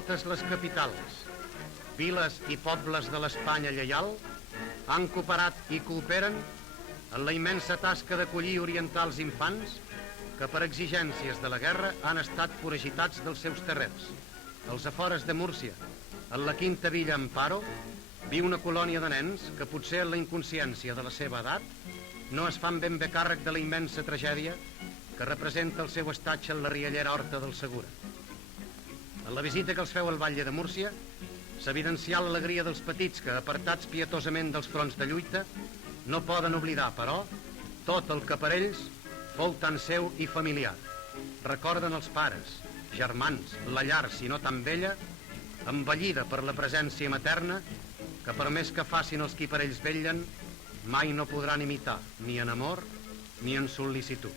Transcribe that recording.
totes les capitals, viles i pobles de l'Espanya lleial han cooperat i cooperen en la immensa tasca d'acollir i orientar els infants que per exigències de la guerra han estat foragitats dels seus terrers. Als afores de Múrcia, en la quinta villa Amparo, viu una colònia de nens que potser en la inconsciència de la seva edat no es fan ben bé càrrec de la immensa tragèdia que representa el seu estatge en la riallera Horta del Segura. En la visita que els feu al Batlle de Múrcia s'evidencià l'alegria dels petits que, apartats pietosament dels fronts de lluita, no poden oblidar, però, tot el que per ells fou tan seu i familiar. Recorden els pares, germans, la llar, si no tan vella, envellida per la presència materna, que per més que facin els qui per ells vetllen, mai no podran imitar, ni en amor ni en sol·licitud.